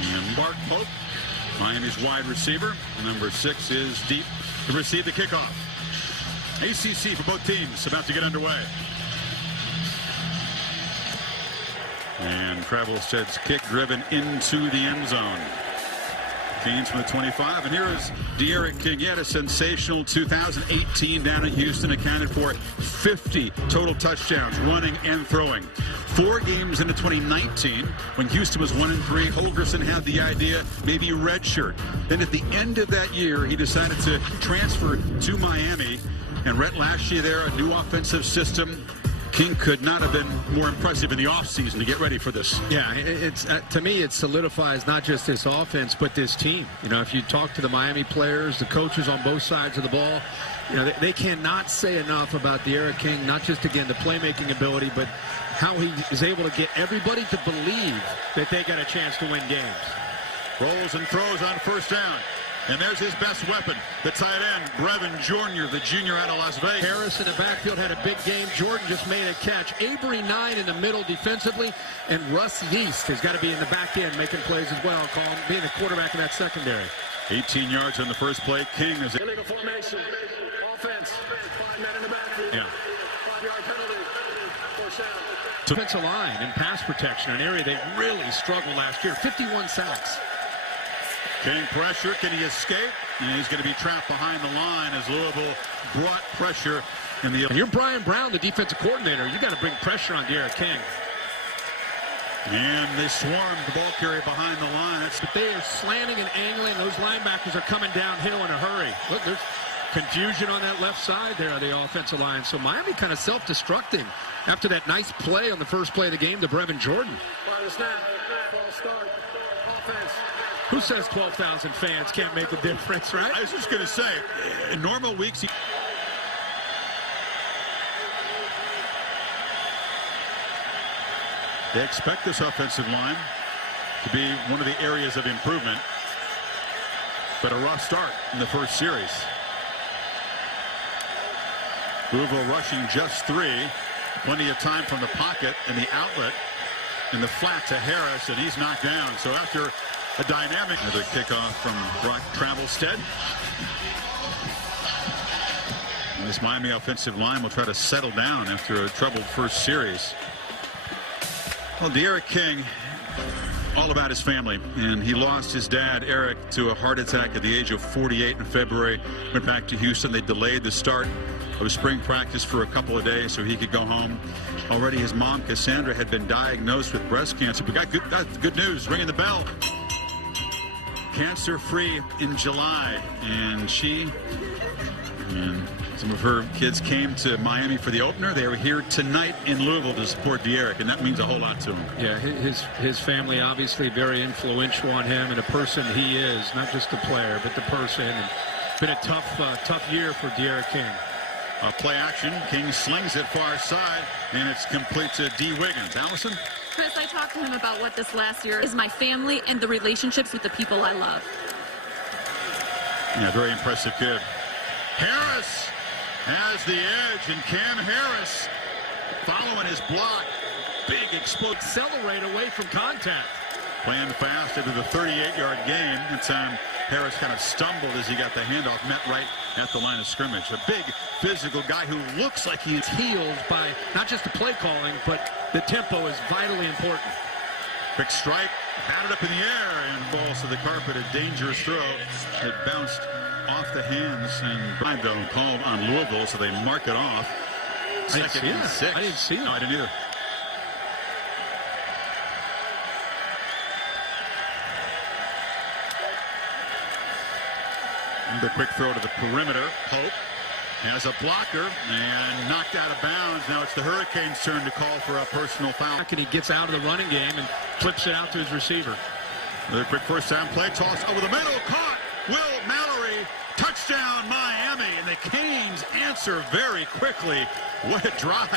And Mark Pope, Miami's wide receiver. Number 6 is deep to receive the kickoff. ACC for both teams about to get underway. And Travelstead's kick driven into the end zone. Canes from the 25, and here is D'Eriq King. He had a sensational 2018 down in Houston, accounted for 50 total touchdowns, running and throwing. 4 games into 2019, when Houston was 1-3, Holgorsen had the idea, maybe redshirt. Then at the end of that year, he decided to transfer to Miami, and Rhett Lashlee there, a new offensive system. King could not have been more impressive in the offseason to get ready for this. Yeah, it's to me, it solidifies not just this offense, but this team. You know, if you talk to the Miami players, the coaches on both sides of the ball, you know, they cannot say enough about D'Eriq King, not just, again, the playmaking ability, but how he is able to get everybody to believe that they got a chance to win games. Rolls and throws on first down. And there's his best weapon, the tight end, Brevin Jr., the junior out of Las Vegas. Harris in the backfield had a big game. Jordan just made a catch. Avery 9 in the middle defensively. And Russ Yeast has got to be in the back end making plays as well, being the quarterback in that secondary. 18 yards on the first play. King is illegal formation. Offense. 5 men in the backfield. Yeah. 5-yard penalty. Force down. Defensive line and pass protection, an area they really struggled last year. 51 sacks. King pressure, can he escape? And he's going to be trapped behind the line as Louisville brought pressure in the... And you're Brian Brown, the defensive coordinator. You got to bring pressure on D'Eriq King. And they swarm the ball carrier behind the line. But they are slanting and angling. Those linebackers are coming downhill in a hurry. Look, there's confusion on that left side there of the offensive line. So Miami kind of self-destructing after that nice play on the first play of the game to Brevin Jordan. By the snap, false start, offense. Who says 12,000 fans can't make a difference, right? I was just going to say, in normal weeks... They expect this offensive line to be one of the areas of improvement. But a rough start in the first series. Louisville rushing just 3. Plenty of time from the pocket and the outlet. And the flat to Harris, and he's knocked down. So after a dynamic... Another kickoff from Brock Travelstead. And this Miami offensive line will try to settle down after a troubled first series. Well, D'Eriq King, all about his family, and he lost his dad, Eric, to a heart attack at the age of 48 in February. Went back to Houston. They delayed the start of spring practice for a couple of days so he could go home. Already his mom, Cassandra, had been diagnosed with breast cancer. We got good news, ringing the bell. Cancer-free in July, and she and some of her kids came to Miami for the opener. They were here tonight in Louisville to support D'Eriq, and that means a whole lot to him. Yeah, his family obviously very influential on him and a person he is, not just the player, but the person. And been a tough year for D'Eriq King. Play action. King slings it far side, and it's complete to D. Wiggins. Allison? Chris, I talked to him about what this last year is my family and the relationships with the people I love. Yeah, very impressive kid. Harris has the edge, and Cam Harris following his block. Big explode. Accelerate away from contact. Playing fast into the 38-yard game. That time Harris kind of stumbled as he got the handoff, met right at the line of scrimmage. A big physical guy who looks like he's healed by not just the play calling, but the tempo is vitally important. Quick strike, had it up in the air, and falls to the carpet. A dangerous throw. It bounced off the hands, and though called on Louisville, so they mark it off. Second and 6. I didn't see that. No, I didn't either. The quick throw to the perimeter. Pope has a blocker and knocked out of bounds. Now it's the Hurricanes' turn to call for a personal foul. And he gets out of the running game and flips it out to his receiver. Another quick first down play. Toss over the middle. Caught. Will Mallory. Touchdown Miami. And the Canes answer very quickly. What a drive.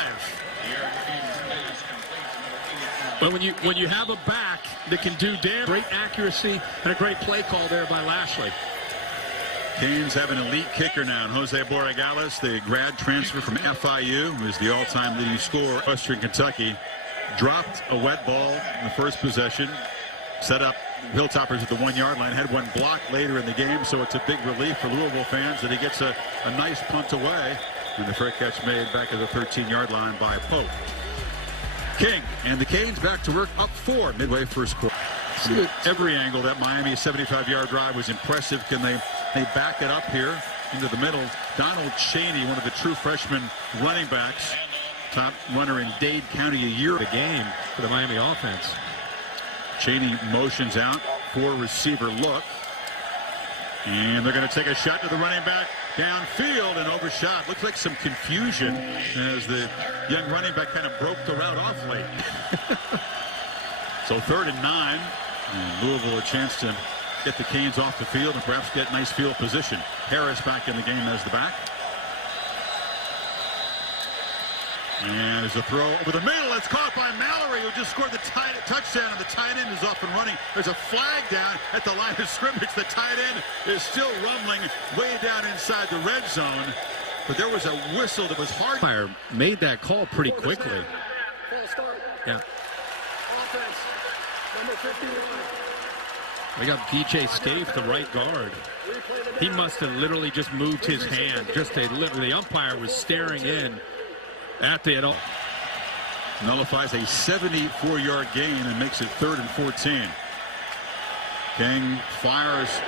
But when you have a back that can do damage, great accuracy and a great play call there by Lashlee. Canes have an elite kicker now, and Jose Borregales, the grad transfer from FIU, who's the all-time leading scorer, Western Kentucky, dropped a wet ball in the first possession, set up Hilltoppers at the 1-yard line, had one blocked later in the game, so it's a big relief for Louisville fans that he gets a nice punt away. And the fair catch made back at the 13-yard line by Pope. King and the Canes back to work, up 4 midway first quarter. From every angle, that Miami 75-yard drive was impressive. Can they back it up here into the middle? Donald Chaney, one of the true freshman running backs, top runner in Dade County a year. The game for the Miami offense. Chaney motions out for receiver look. And they're going to take a shot to the running back downfield and overshot. Looks like some confusion as the young running back kind of broke the route off late. So 3rd and 9. And Louisville a chance to get the Canes off the field and perhaps get nice field position. Harris back in the game as the back. And there's a throw over the middle. It's caught by Mallory, who just scored the touchdown, and the tight end is off and running. There's a flag down at the line of scrimmage. The tight end is still rumbling way down inside the red zone. But there was a whistle that was hard. Fire made that call pretty quickly. Yeah. Offense, number 51. We got PJ Scaife, the right guard. He must have literally just moved his hand. The umpire was staring in at the all. Nullifies a 74-yard gain and makes it 3rd and 14. King fires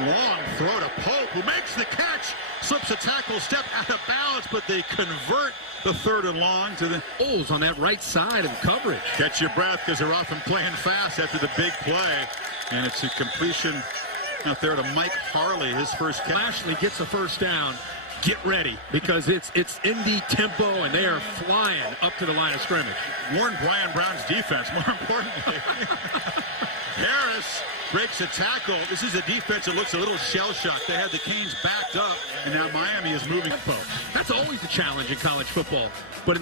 long throw to Pope, who makes the catch, slips a tackle step out of bounds, but they convert the 3rd and long to the holes on that right side of coverage. Catch your breath, because they're often playing fast after the big play, and it's a completion out there to Mike Harley, his first catch. Lashley gets a first down. Get ready, because it's Indy tempo, and they are flying up to the line of scrimmage. Warn Brian Brown's defense, more importantly. Harris breaks a tackle. This is a defense that looks a little shell-shocked. They had the Canes backed up, and now Miami is moving tempo. That's always the challenge in college football. But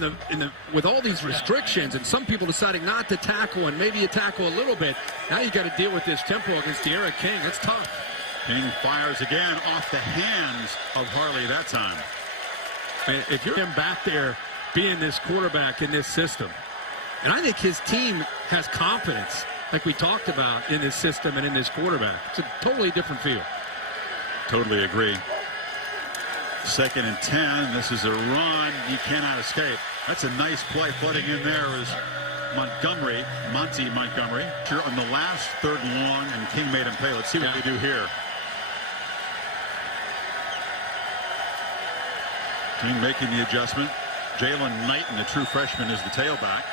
with all these restrictions and some people deciding not to tackle and maybe you tackle a little bit, now you got to deal with this tempo against De'Ara King. That's tough. King fires again off the hands of Harley that time. And if you're him back there being this quarterback in this system, and I think his team has confidence, like we talked about, in this system and in this quarterback. It's a totally different feel. Totally agree. 2nd and 10. This is a run. He cannot escape. That's a nice play. Flooding in there is Monty Montgomery. Sure, on the last 3rd and long, and King made him pay. Let's see what they do here. King making the adjustment. Jalen Knighton, the true freshman, is the tailback.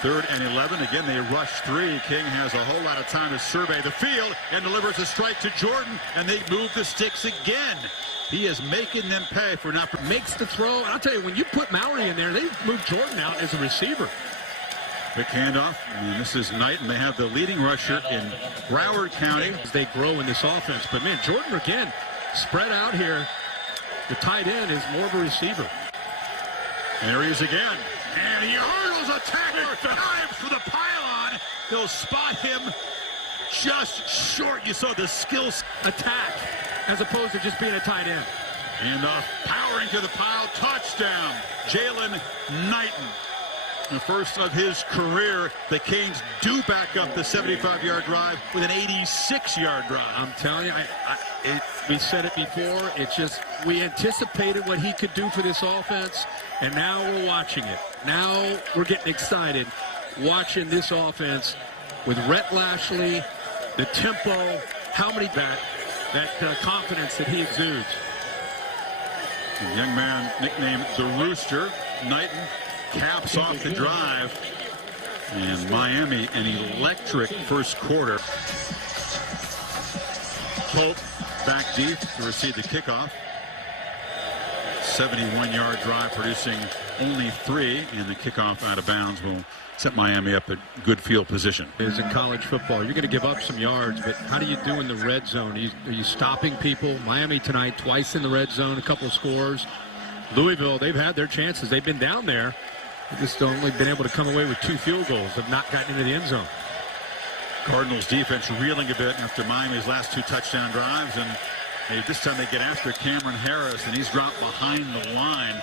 3rd and 11. Again, they rush 3. King has a whole lot of time to survey the field and delivers a strike to Jordan, and they move the sticks again. He is making them pay for not makes the throw. And I'll tell you, when you put Mallory in there, they move Jordan out as a receiver. Quick handoff, and this is Knighton. They have the leading rusher in Broward County. As they grow in this offense, but man, Jordan again spread out here. The tight end is more of a receiver. There he is again. And he hurdles a tackler, dives for the pylon. They'll spot him just short. You saw the skills attack as opposed to just being a tight end. And powering to the pile, touchdown, Jalen Knighton. The first of his career. The Canes do back up the 75-yard drive with an 86-yard drive. I'm telling you, we said it before. It's just we anticipated what he could do for this offense, and now we're watching it. Now we're getting excited watching this offense with Rhett Lashley, the tempo, how many that confidence that he exudes. The young man nicknamed the Rooster, Knighton, caps off the drive, and Miami an electric first quarter. Pope back deep to receive the kickoff. 71-yard drive producing only 3, and the kickoff out of bounds will set Miami up at good field position. Is in college football, you're going to give up some yards, but how do you do in the red zone? Are you stopping people? Miami tonight twice in the red zone, a couple of scores. Louisville, they've had their chances. They've been down there. They've just only been able to come away with 2 field goals. Have not gotten into the end zone. Cardinals defense reeling a bit after Miami's last 2 touchdown drives, and this time they get after Cameron Harris, and he's dropped behind the line.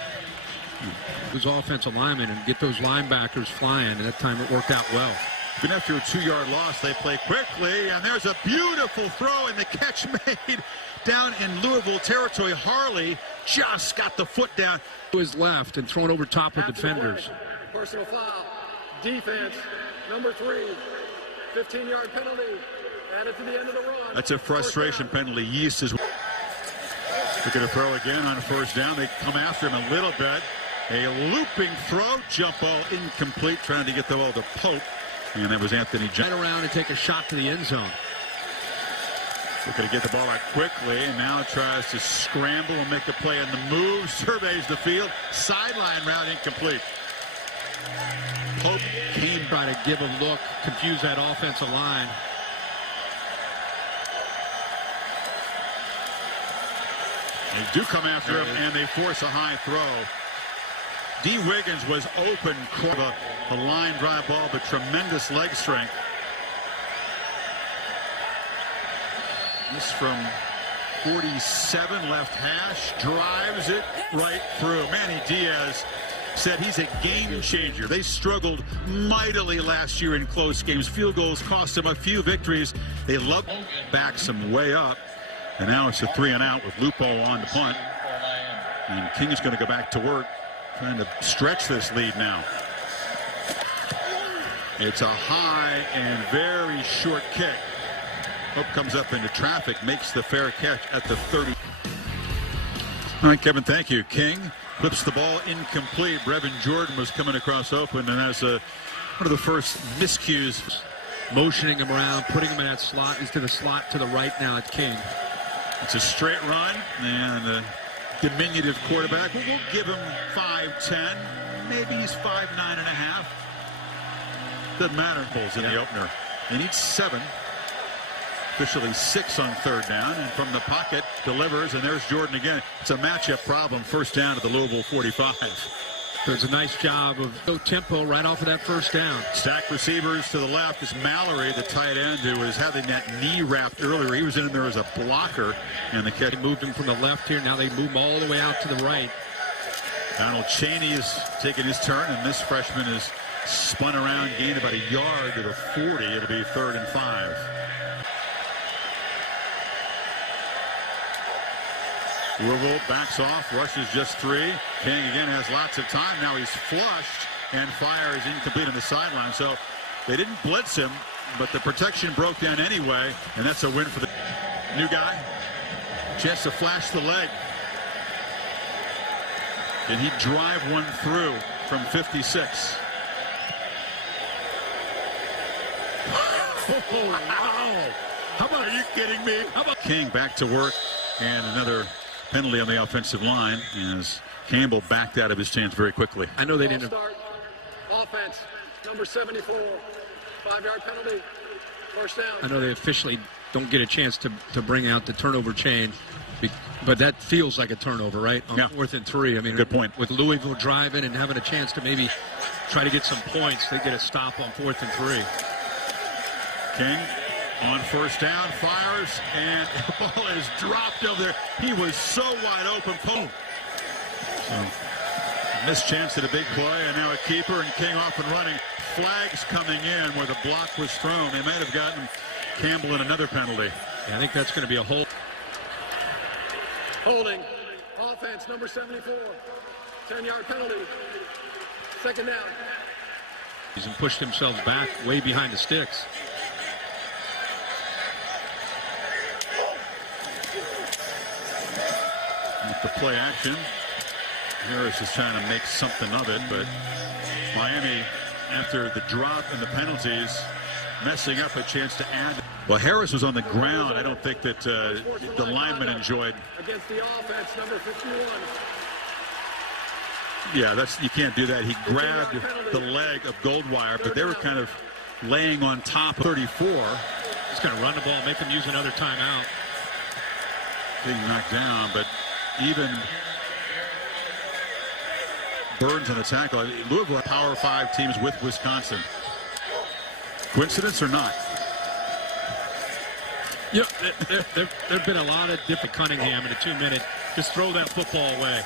Those offensive linemen and get those linebackers flying, and that time it worked out well. Even after a 2-yard loss, they play quickly, and there's a beautiful throw, and the catch made down in Louisville territory. Harley just got the foot down To his left and thrown over top of defenders. Personal foul. Defense, number 3. 15-yard penalty. Added to the end of the run. That's a frustration penalty. Yeast is looking to throw again on first down. They come after him a little bit. A looping throw, jump ball incomplete, trying to get the ball to Pope. And that was Anthony Johnson. Right around and take a shot to the end zone. Looking to get the ball out quickly, and now tries to scramble and make a play on the move. Surveys the field. Sideline route incomplete. Pope came Try to give a look, confuse that offensive line. They do come after him, and they force a high throw. D. Wiggins was open, caught a line drive ball, but tremendous leg strength. This from 47, left hash, drives it right through. Manny Diaz said he's a game changer. They struggled mightily last year in close games. Field goals cost them a few victories. They love backs them way up. And now it's a 3-and-out with Lupo on the punt. And King is going to go back to work, trying to stretch this lead now. It's a high and very short kick. Pope comes up into traffic, makes the fair catch at the 30. All right, Kevin, thank you. King flips the ball incomplete. Brevin Jordan was coming across open, and as one of the first miscues. Motioning him around, putting him in that slot. He's to the slot to the right now at King. It's a straight run, and a diminutive quarterback. We'll give him 5'10". Maybe he's 5'9.5". Doesn't matter. Bulls in the opener. He needs 7. Officially 6 on third down, and from the pocket delivers, and there's Jordan again. It's a matchup problem. First down at the Louisville 45. Does a nice job of low tempo right off of that first down. Stack receivers to the left is Mallory, the tight end, who was having that knee wrapped earlier. He was in there as a blocker, and the catch. They moved him from the left here. Now they move him all the way out to the right. Donald Chaney is taking his turn, and this freshman is spun around, gained about a yard to the 40. It'll be 3rd and 5. Louisville backs off, rushes just 3. King again has lots of time. Now he's flushed, and fires incomplete on the sideline. So they didn't blitz him, but the protection broke down anyway, and that's a win for the new guy. Chance to flash the leg. Can he drive one through from 56? Oh, wow. How about, are you kidding me? How about King back to work, and another penalty on the offensive line as Campbell backed out of his chance very quickly. I know they didn't. Start. Offense, number 74. 5-yard penalty. First down. I know they officially don't get a chance to bring out the turnover chain, but that feels like a turnover, right? On 4th and 3. I mean, good point. With Louisville driving and having a chance to maybe try to get some points, they get a stop on 4th and 3. King on first down, fires, and the ball is dropped over there. He was so wide open. Pope. So, missed chance at a big play, and now a keeper, and King off and running. Flags coming in where the block was thrown. They might have gotten Campbell in another penalty. Yeah, I think that's going to be a hold. Holding. Offense, number 74. 10-yard penalty. 2nd down. He's pushed himself back way behind the sticks. With the play action, Harris is trying to make something of it, but Miami, after the drop and the penalties, messing up a chance to add. Well, Harris was on the ground. I don't think that the lineman enjoyed. Against the offense, number 51. Yeah, you can't do that. He grabbed the leg of Goldwire, but they were kind of laying on top of 34. He's going to run the ball, make him use another timeout. Being knocked down, but even Burns on the tackle. Louisville, Power 5 teams with Wisconsin. Coincidence or not? Yeah, there have been a lot of different Cunningham in a 2-minute. Just throw that football away.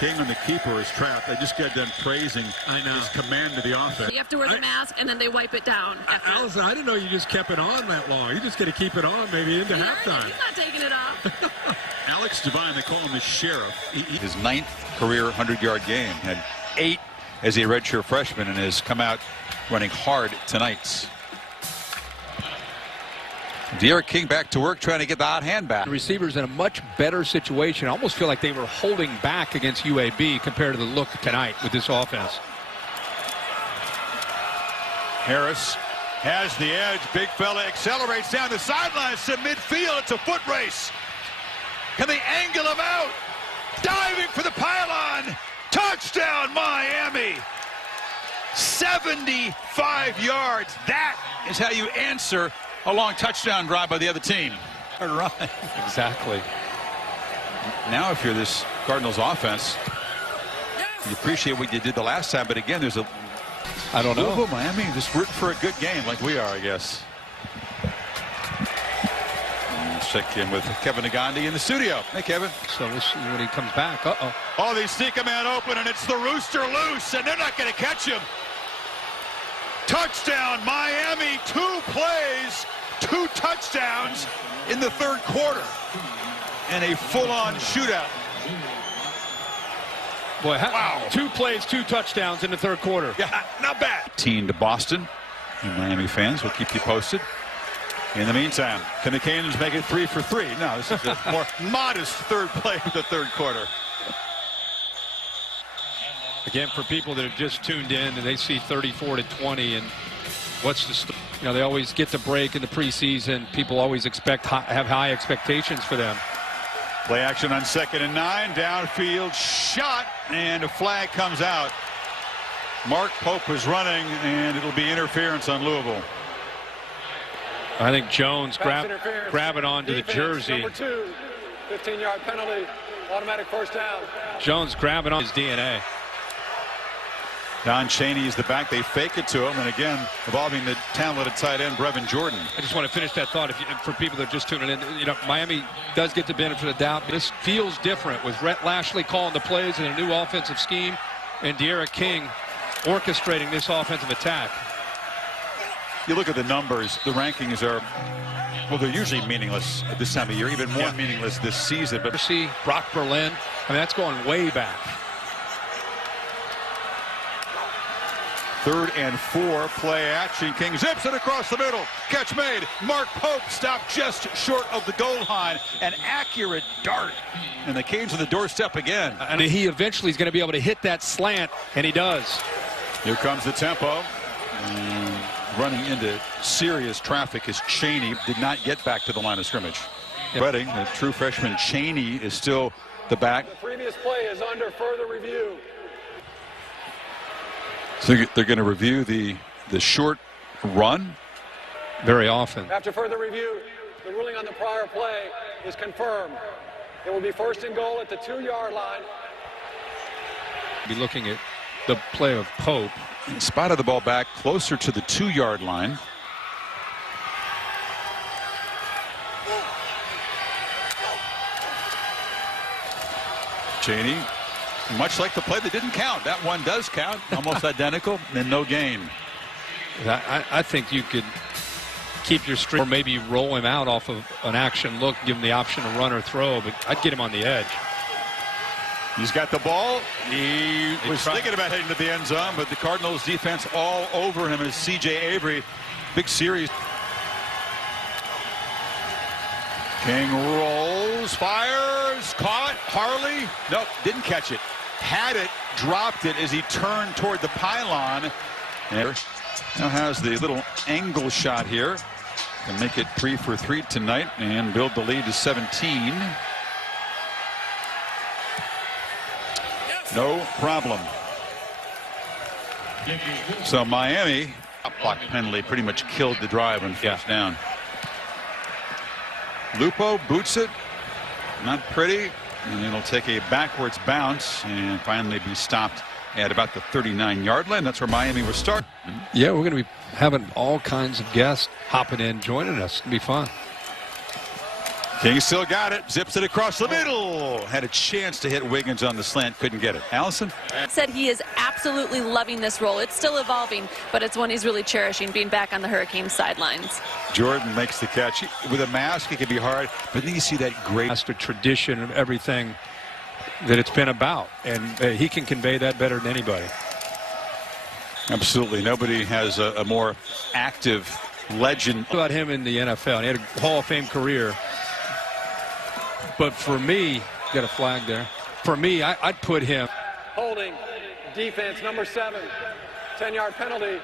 King and the keeper is trapped. They just got done praising his command to the offense. You have to wear the mask, and then they wipe it down. Allison, I didn't know you just kept it on that long. You just got to keep it on maybe into halftime. He's not taking it off. Alex Devine, they call him the sheriff. His 9th career 100-yard game. Had 8 as a redshirt freshman and has come out running hard tonight. D'Eriq King back to work trying to get the hot hand back. The receivers in a much better situation. I almost feel like they were holding back against UAB compared to the look tonight with this offense. Harris has the edge. Big fella accelerates down the sidelines to midfield. It's a foot race. Can they angle him out? Diving for the pylon. Touchdown, Miami. 75 yards. That is how you answer a long touchdown drive by the other team. Right. Exactly. Now if you're this Cardinals offense, you appreciate what you did the last time, but again, there's I don't know. Louisville, Miami, just root for a good game like we are, I guess. Let's check in with Kevin Nagandi in the studio. Hey, Kevin. So we'll see when he comes back. Oh, they sneak a man open, and it's the rooster loose, and they're not going to catch him. Touchdown, Miami. 2 plays, 2 touchdowns in the 3rd quarter, and a full-on shootout. Boy, wow. 2 plays, 2 touchdowns in the 3rd quarter. Yeah, not bad. Team to Boston. You Miami fans, will keep you posted. In the meantime, can the Cajuns make it 3 for 3? No, this is a more modest 3rd play of the 3rd quarter. Again, for people that have just tuned in and they see 34-20, and what's the they always get the break in the preseason. People always have high expectations for them. Play action on 2nd and 9. Downfield shot, and a flag comes out. Mark Pope was running, and it'll be interference on Louisville. I think Jones grabbing onto the jersey. Number 2, 15-yard penalty, automatic first down. Jones grabbing on his DNA. Don Chaney is the back. They fake it to him, and again, involving the talented tight end Brevin Jordan. I just want to finish that thought. For people that are just tuning in, Miami does get the benefit of the doubt. This feels different with Rhett Lashley calling the plays in a new offensive scheme, and D'Eriq King orchestrating this offensive attack. You look at the numbers, the rankings are, well, they're usually meaningless at this time of year, even more meaningless this season. But see Brock Berlin, that's going way back. 3rd and 4, play action. King zips it across the middle. Catch made. Mark Pope stopped just short of the goal line. An accurate dart. And the Cajuns on the doorstep again. And he eventually is going to be able to hit that slant, and he does. Here comes the tempo. Running into serious traffic as Chaney did not get back to the line of scrimmage. Betting the true freshman Chaney is still the back. The previous play is under further review. So they're going to review the short run? Very often. After further review, the ruling on the prior play is confirmed. It will be 1st and goal at the 2-yard line. Be looking at the play of Pope. He spotted the ball back closer to the 2-yard line. Chaney, much like the play that didn't count. That one does count. Almost identical, and no gain. I think you could keep your streak, or maybe roll him out off of an action look, give him the option to run or throw, but I'd get him on the edge. He's got the ball. He was thinking about heading to the end zone, but the Cardinals defense all over him as C.J. Avery. Big series. King rolls, fires, caught. Harley, nope, didn't catch it. Had it, dropped it as he turned toward the pylon. And now has the little angle shot here to make it 3 for 3 tonight and build the lead to 17. No problem. So Miami, clock penalty pretty much killed the drive on first down. Lupo boots it, not pretty, and it'll take a backwards bounce and finally be stopped at about the 39-yard line. That's where Miami will start. Yeah, we're going to be having all kinds of guests hopping in, joining us. It'll be fun. King still got it. Zips it across the middle. Had a chance to hit Wiggins on the slant. Couldn't get it. Allison? Said he is absolutely loving this role. It's still evolving, but it's one he's really cherishing, being back on the Hurricanes sidelines. Jordan makes the catch. With a mask, it can be hard, but then you see that great That's the tradition of everything that it's been about, and he can convey that better than anybody. Absolutely. Nobody has a more active legend. About him in the NFL. He had a Hall of Fame career. But for me, got a flag there. For me, I'd put him. Holding, defense, number 7. 10-yard penalty,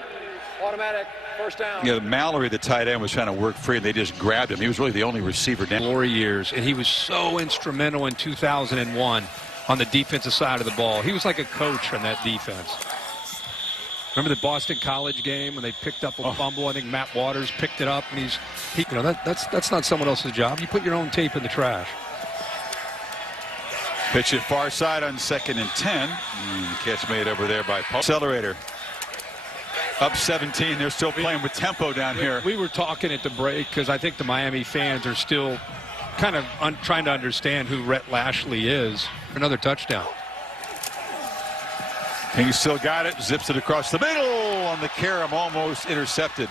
automatic, first down. You know, Mallory, the tight end, was trying to work free, and they just grabbed him. He was really the only receiver down. Glory years, and he was so instrumental in 2001 on the defensive side of the ball. He was like a coach on that defense. Remember the Boston College game when they picked up a fumble? I think Matt Waters picked it up, and that's not someone else's job. You put your own tape in the trash. Pitch it far side on 2nd and 10. Catch made over there by Pope. Accelerator. Up 17. They're still playing with tempo down here. We were talking at the break because I think the Miami fans are still kind of trying to understand who Rhett Lashley is. Another touchdown. King still got it. Zips it across the middle on the carom. Almost intercepted.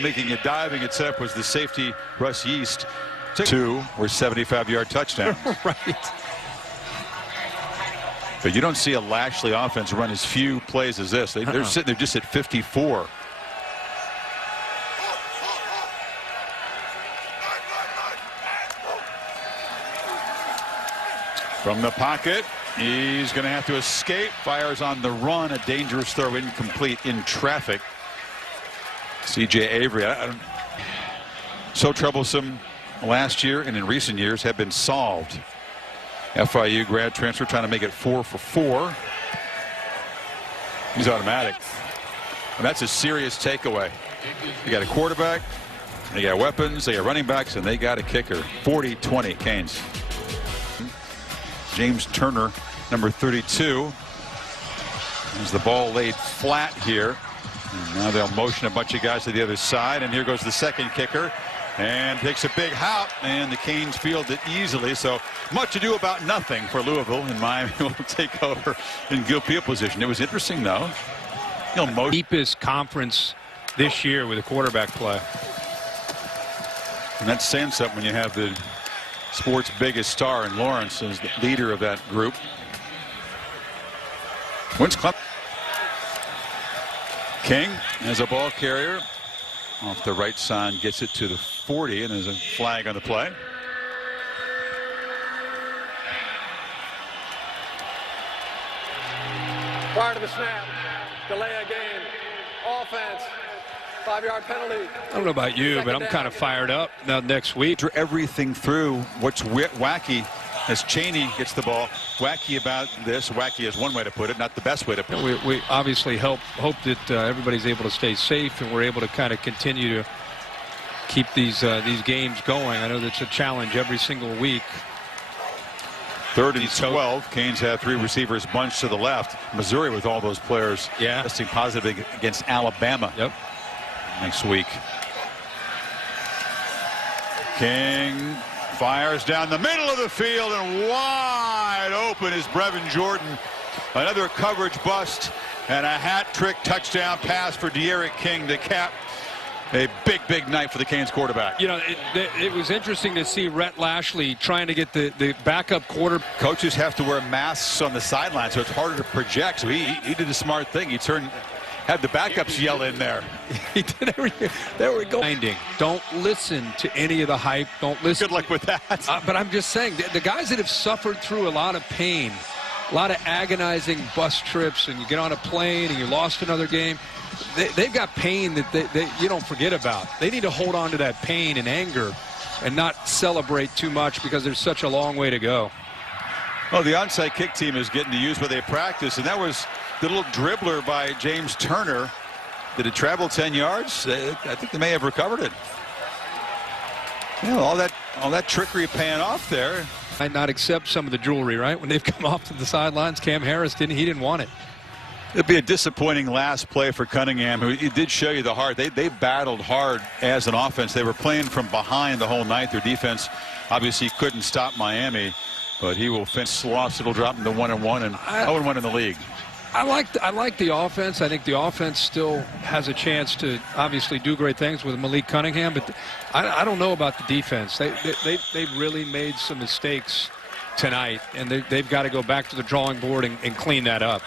Making a diving attempt was the safety, Russ Yeast. 2 or 75-yard touchdown. Right. But you don't see a Lashley offense run as few plays as this. They're sitting there just at 54. From the pocket, he's going to have to escape. Fires on the run. A dangerous throw, incomplete in traffic. C.J. Avery, so troublesome last year and in recent years, have been solved. FIU grad transfer trying to make it 4 for 4. He's automatic. And that's a serious takeaway. They got a quarterback, they got weapons, they got running backs, and they got a kicker. 40-20 Canes. James Turner, number 32. As the ball laid flat here. And now they'll motion a bunch of guys to the other side, and here goes the second kicker. And takes a big hop, and the Canes field it easily. So much ado about nothing for Louisville, and Miami will take over in good field position. It was interesting, though. Deepest conference this year with a quarterback play. And that's saying something when you have the sport's biggest star in Lawrence as the leader of that group. Wins Clemson. King as a ball carrier. Off the right side, gets it to the 40, and there's a flag on the play. Prior to the snap, delay a game, offense, 5-yard penalty. I don't know about you, but I'm kind of fired up now next week. Everything through. What's wacky as Cheney gets the ball. Wacky about this. Wacky is one way to put it, not the best way to put it. We obviously hope that everybody's able to stay safe, and we're able to kind of continue to keep these games going. I know that's a challenge every single week. 3rd and 12. Canes have 3 receivers bunched to the left. Missouri with all those players testing positive against Alabama next week. King fires down the middle of the field, and wide open is Brevin Jordan. Another coverage bust and a hat trick touchdown pass for De'Aaron King to cap a big night for the Canes quarterback. You know, it was interesting to see Rhett Lashley trying to get the backup quarter. Coaches have to wear masks on the sideline, so it's harder to project. So he did a smart thing. He had the backups yell in there. He did everything. There we go. Don't listen to any of the hype. Don't listen. Good luck with that. But I'm just saying, the guys that have suffered through a lot of pain, a lot of agonizing bus trips, and you get on a plane and you lost another game, they've got pain that you don't forget about. They need to hold on to that pain and anger and not celebrate too much because there's such a long way to go. Well, the onside kick team is getting to use where they practice, and that was the little dribbler by James Turner. Did it travel 10 yards? I think they may have recovered it. You know, all that trickery paying off there. Might not accept some of the jewelry, right? When they've come off to the sidelines, Cam Harris he didn't want it. It'll be a disappointing last play for Cunningham, who did show you the heart. They battled hard as an offense. They were playing from behind the whole night. Their defense obviously couldn't stop Miami, but he will finish loss. It'll drop him to 1-1 and 0-1 in the league. I like the offense. I think the offense still has a chance to obviously do great things with Malik Cunningham, but I don't know about the defense. They really made some mistakes tonight, and they've got to go back to the drawing board and clean that up.